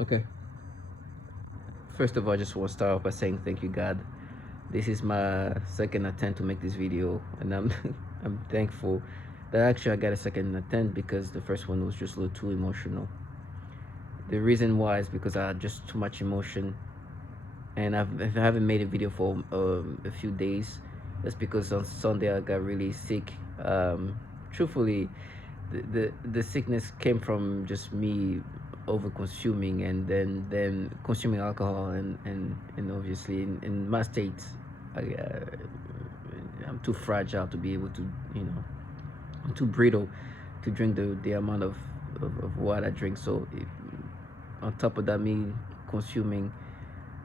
Okay. First of all, I just want to start off by saying thank you, God. This is my second attempt to make this video, and I'm I'm thankful that actually I got a second attempt because the first one was just a little too emotional. The reason why is because I had just too much emotion, and I haven't made a video for a few days. That's because on Sunday I got really sick. Truthfully, the sickness came from just me over consuming and then consuming alcohol and obviously in my state I'm too fragile to be able to, I'm too brittle to drink the amount of water I drink. So on top of that, me consuming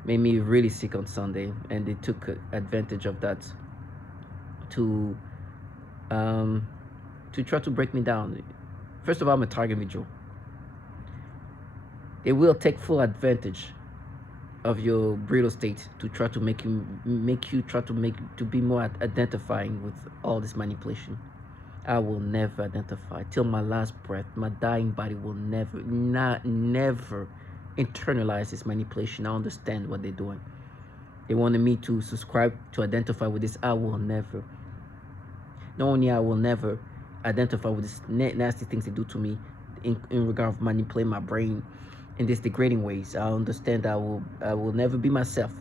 made me really sick on Sunday, and they took advantage of that to um, to try to break me down. First of all, I'm a target individual. They will take full advantage of your brittle state to try to make you try to make to be more identifying with all this manipulation. I will never identify till my last breath. My dying body will never internalize this manipulation. I understand what they're doing. They wanted me to subscribe to identify with this. I will never. Not only I will never identify with this nasty things they do to me in regard of manipulating my brain in these degrading ways. I understand I will never be myself.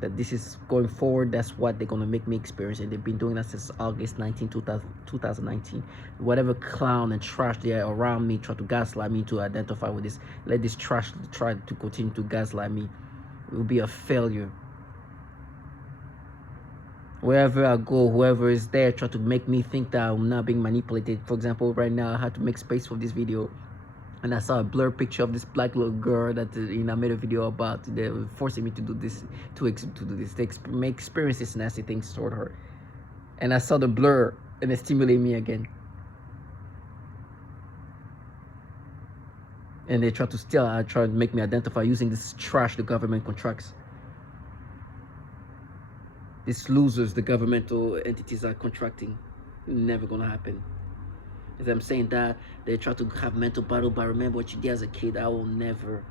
That this is going forward, that's what they're going to make me experience, and they've been doing that since August 19, 2019. Whatever clown and trash they are around me try to gaslight me to identify with this, let this trash try to continue to gaslight me, it will be a failure. Wherever I go, whoever is there try to make me think that I'm not being manipulated. For example, right now I had to make space for this video, and I saw a blurred picture of this black little girl that I made a video about. They were forcing me to do this, to do this, to experience this nasty things toward her. And I saw the blur, and it stimulated me again. And they try to make me identify using this trash the government contracts. These losers the governmental entities are contracting. Never gonna happen. As I'm saying that, they try to have mental battle, but remember what you did as a kid. I will never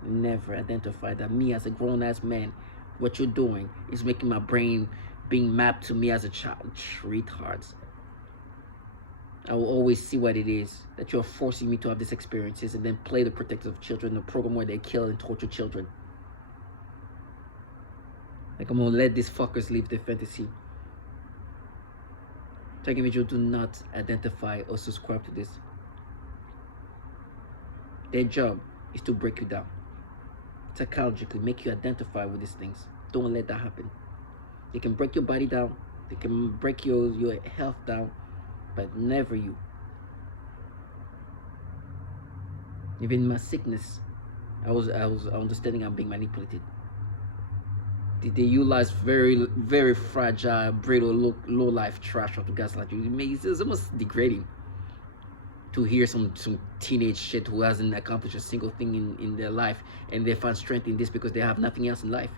identify that. Me as a grown-ass man, what you're doing is making my brain being mapped to me as a child. Retards. I will always see what it is that you're forcing me to have these experiences and then play the protectors of children, the program where they kill and torture children. Like, I'm gonna let these fuckers live their fantasy. Taking video, do not identify or subscribe to this. Their job is to break you down, psychologically make you identify with these things. Don't let that happen. They can break your body down, they can break your health down, but never you. Even in my sickness, I was understanding I'm being manipulated. They utilize very fragile, brittle, low life trash to gaslight you. It's almost degrading to hear some teenage shit who hasn't accomplished a single thing in their life, and they find strength in this because they have nothing else in life.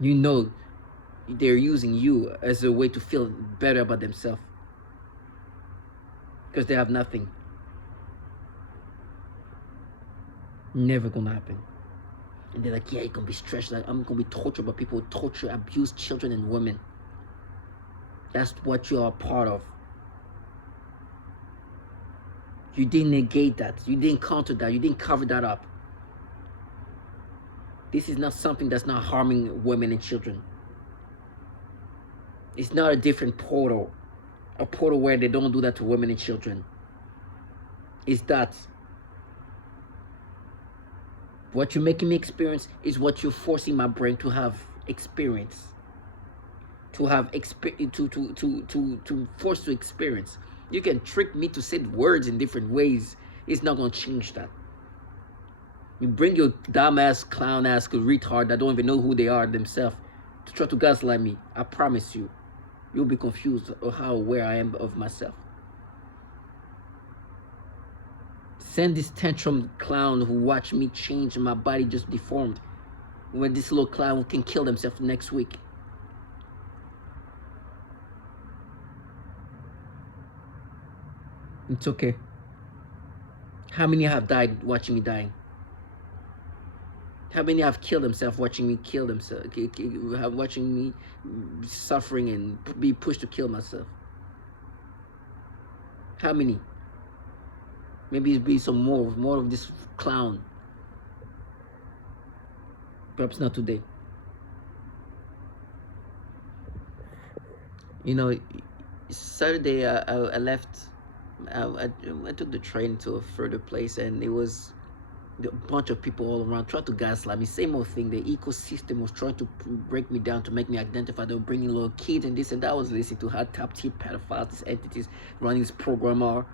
You know they're using you as a way to feel better about themselves because they have nothing. Never gonna happen. And they're like, yeah, you're gonna be stressed. Like, I'm gonna be tortured by people who torture, abuse children and women. That's what you are a part of. You didn't negate that. You didn't counter that. You didn't cover that up. This is not something that's not harming women and children. It's not a different portal. A portal where they don't do that to women and children. It's that. What you're making me experience is what you're forcing my brain to have experience. To have to force to experience. You can trick me to say words in different ways. It's not gonna change that. You bring your dumbass, clown ass, retard that don't even know who they are themselves to try to gaslight me. I promise you, you'll be confused of how aware I am of myself. Send this tantrum clown who watched me change and my body just deformed. When this little clown can kill themselves next week. It's okay. How many have died watching me dying? How many have killed themselves watching me kill themselves? Have watching me suffering and be pushed to kill myself? How many? Maybe it'll be some more of this clown. Perhaps not today. You know, Saturday I left. I took the train to a further place, and it was a bunch of people all around trying to gaslight me. Same old thing. The ecosystem was trying to break me down to make me identify. They were bringing little kids and this and that. I was listening to how top tier pedophiles, these entities running this program are.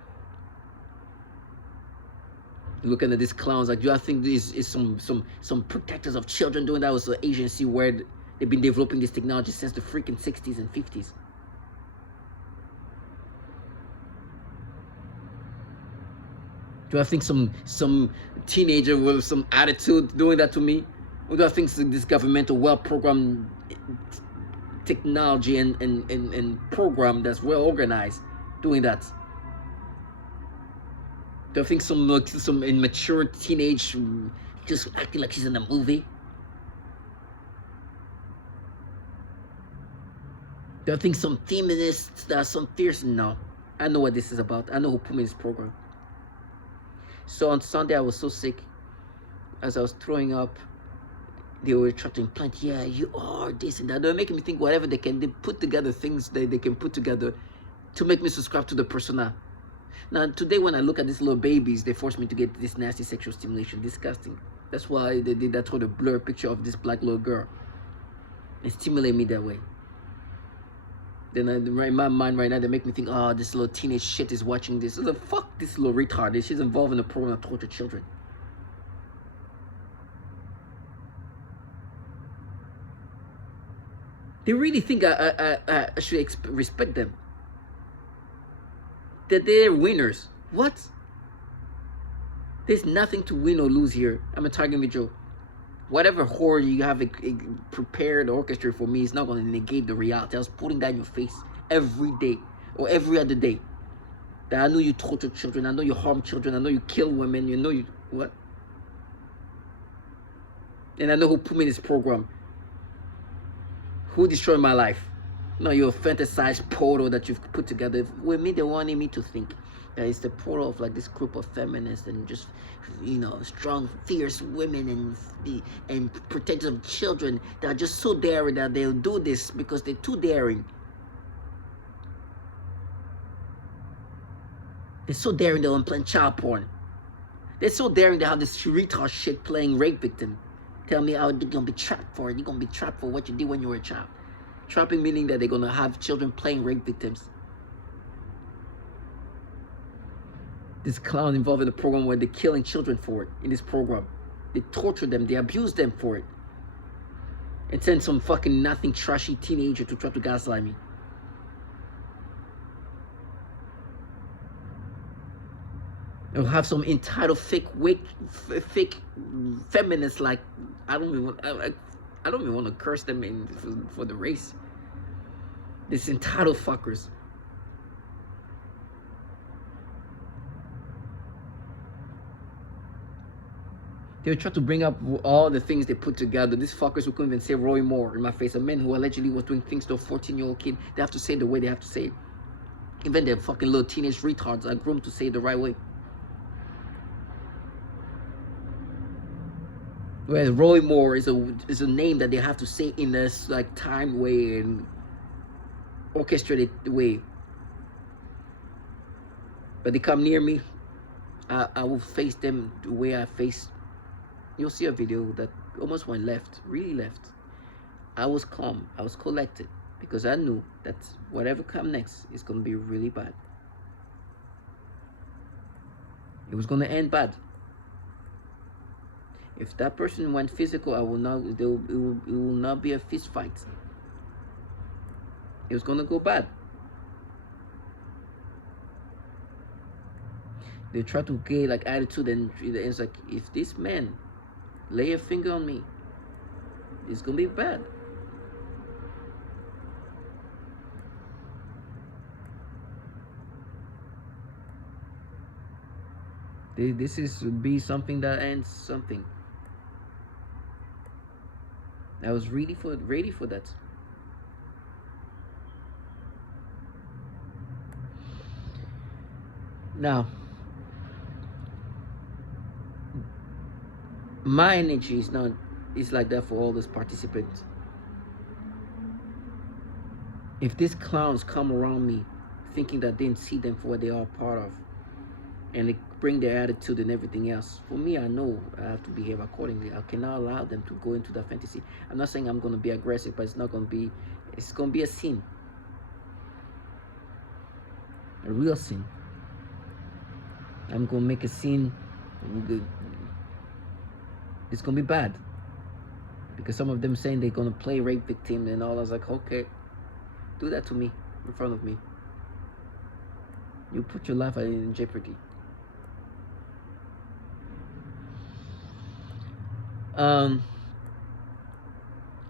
Looking at these clowns, like, do I think this is some protectors of children doing that? Was an agency where they've been developing this technology since the freaking 60s and 50s. Do I think some teenager with some attitude doing that to me? Or do I think this governmental well-programmed technology and program that's well organized doing that? Do I think some immature teenage just acting like she's in a movie? Do I think some feminists that are some fierce? No. I know what this is about. I know who put me in this program. So on Sunday, I was so sick. As I was throwing up, they were trying to implant, yeah, you are this and that. They were making me think whatever they can. They put together things that they can put together to make me subscribe to the persona. Now, today when I look at these little babies, they force me to get this nasty sexual stimulation. Disgusting. That's why they did that, for the blur picture of this black little girl. And stimulate me that way. Then in my mind right now, they make me think, oh, this little teenage shit is watching this. Like, fuck this little retard. She's involved in a program to torture children. They really think I should respect them. That they're winners. What? There's nothing to win or lose here. I'm a target Joe. Whatever horror you have prepared, orchestrated for me is not going to negate the reality. I was putting that in your face every day or every other day. That I know you torture children. I know you harm children. I know you kill women. You know you... What? And I know who put me in this program. Who destroyed my life. No, your fantasized portal that you've put together. With me, they wanted me to think that it's the portal of like this group of feminists and just, you know, strong, fierce women and protectors of children that are just so daring that they'll do this because they're too daring. They're so daring they'll implant child porn. They're so daring they have this retard shit playing rape victim. Tell me how they're gonna be trapped for it. You're gonna be trapped for what you did when you were a child. Trapping meaning that they're gonna have children playing rape victims. This clown involved in the program where they're killing children for it. In this program, they torture them, they abuse them for it, and send some fucking nothing trashy teenager to try to gaslight me. They'll have some entitled fake feminists like I don't even want to curse them for the race. These entitled fuckers. They would try to bring up all the things they put together. These fuckers who couldn't even say Roy Moore in my face. A man who allegedly was doing things to a 14-year-old kid. They have to say it the way they have to say it. Even their fucking little teenage retards are groomed to say it the right way. Whereas Roy Moore is a name that they have to say in this like time way and orchestrated way. But they come near me, I will face them the way I face. You'll see a video that almost went left, really left. I was calm, I was collected, because I knew that whatever comes next is going to be really bad. It was going to end bad. If that person went physical, it will not be a fist fight. It was going to go bad. They try to get like attitude, and it's like, if this man lay a finger on me, it's going to be bad. This is be something that ends something. I was ready for that. Now, my energy is not is like that for all those participants. If these clowns come around me thinking that they didn't see them for what they are part of, and they bring their attitude and everything else, for me, I know I have to behave accordingly. I cannot allow them to go into that fantasy. I'm not saying I'm going to be aggressive, but it's going to be a sin, a real sin. I'm going to make a scene. It's going to be bad, because some of them saying they're going to play rape victim and all. I was like, okay, do that to me in front of me. You put your life in jeopardy.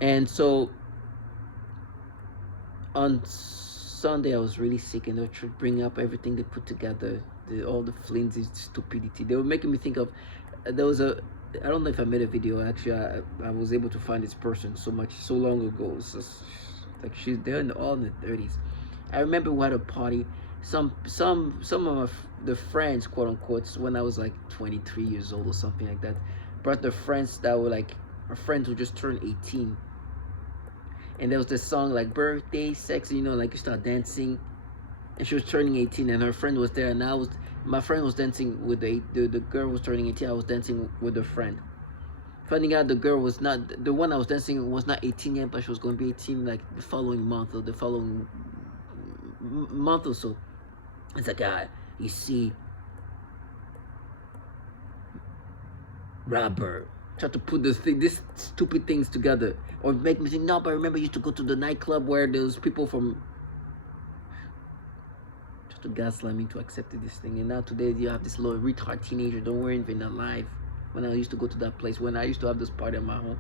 And so on Sunday I was really sick, and they were bringing up everything they put together, all the flimsy stupidity. They were making me think of, there was a, I don't know if I made a video. Actually, I was able to find this person so long ago. It's just, like, she's there in the 30s. I remember we had a party. Some of the friends, quote unquote, when I was like 23 years old or something like that, brought their friends that were like, our friends who just turned 18. And there was this song like birthday sex, you know, like you start dancing. And she was turning 18, and her friend was there, and my friend was dancing with the girl was turning 18. I was dancing with the friend. Finding out the girl was not, the one I was dancing was not 18 yet, but she was going to be 18 like the following month or the following month or so. It's like, you see, Robert try to put this stupid things together, or make me think, no, but I remember you used to go to the nightclub where those people from, try to gaslight me to accept this thing. And now today you have this little retard teenager, don't weren't even alive when I used to go to that place, when I used to have this party at my home.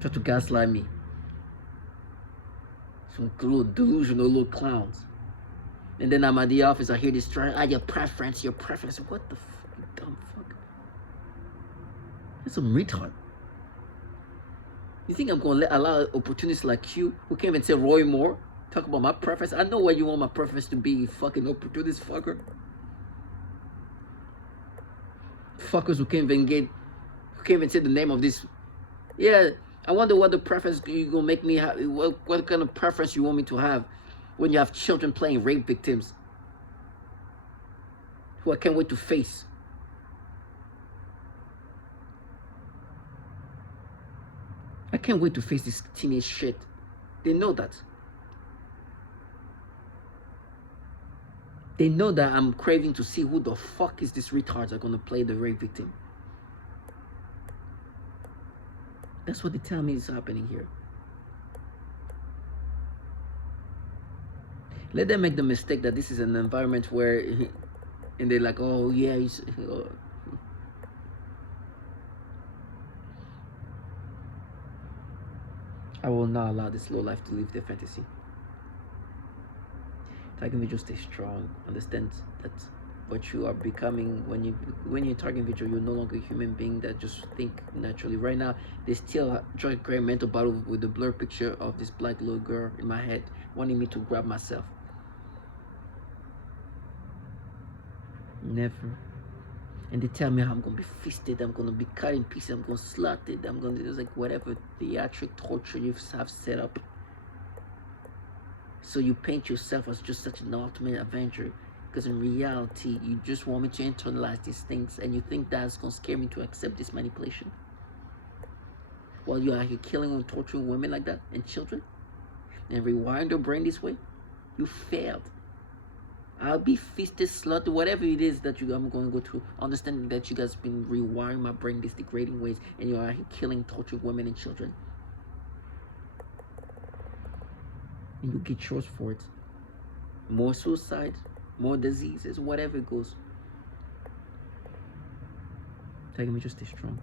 Try to gaslight me. Some little delusional little clowns. And then I'm at the office, I hear this try, your preference. What the fuck, you dumb fuck? That's some retard. You think I'm gonna allow opportunists like you, who can't even say Roy Moore, talk about my preference? I know what you want my preference to be, you fucking opportunist fucker. Fuckers who can't even say the name of this. Yeah, I wonder what the preference you gonna make me have. What kind of preference you want me to have when you have children playing rape victims who I can't wait to face. I can't wait to face this teenage shit. They know that. They know that I'm craving to see who the fuck is these retards are gonna play the rape victim. That's what they tell me is happening here. Let them make the mistake that this is an environment where, and they're like, oh yeah, I will not allow this low life to live their fantasy. Target Vigil, stay strong. Understand that what you are becoming when you're target Vigil, you're no longer a human being that just think naturally. Right now, they still try to create a mental battle with the blurred picture of this black little girl in my head, wanting me to grab myself. Never. And they tell me how I'm gonna be feasted, I'm gonna be cut in pieces, I'm gonna slut it, I'm gonna do like whatever theatric torture you have set up. So you paint yourself as just such an ultimate avenger, because in reality, you just want me to internalize these things, and you think that's gonna scare me to accept this manipulation. While you are here killing and torturing women like that, and children, and rewiring their brain this way, you failed. I'll be feasted, slut, whatever it is that I'm going to go through, understanding that you guys have been rewiring my brain these degrading ways, and you are killing, torturing women and children. And you get yours for it. More suicide, more diseases, whatever it goes. Take me, just stay strong.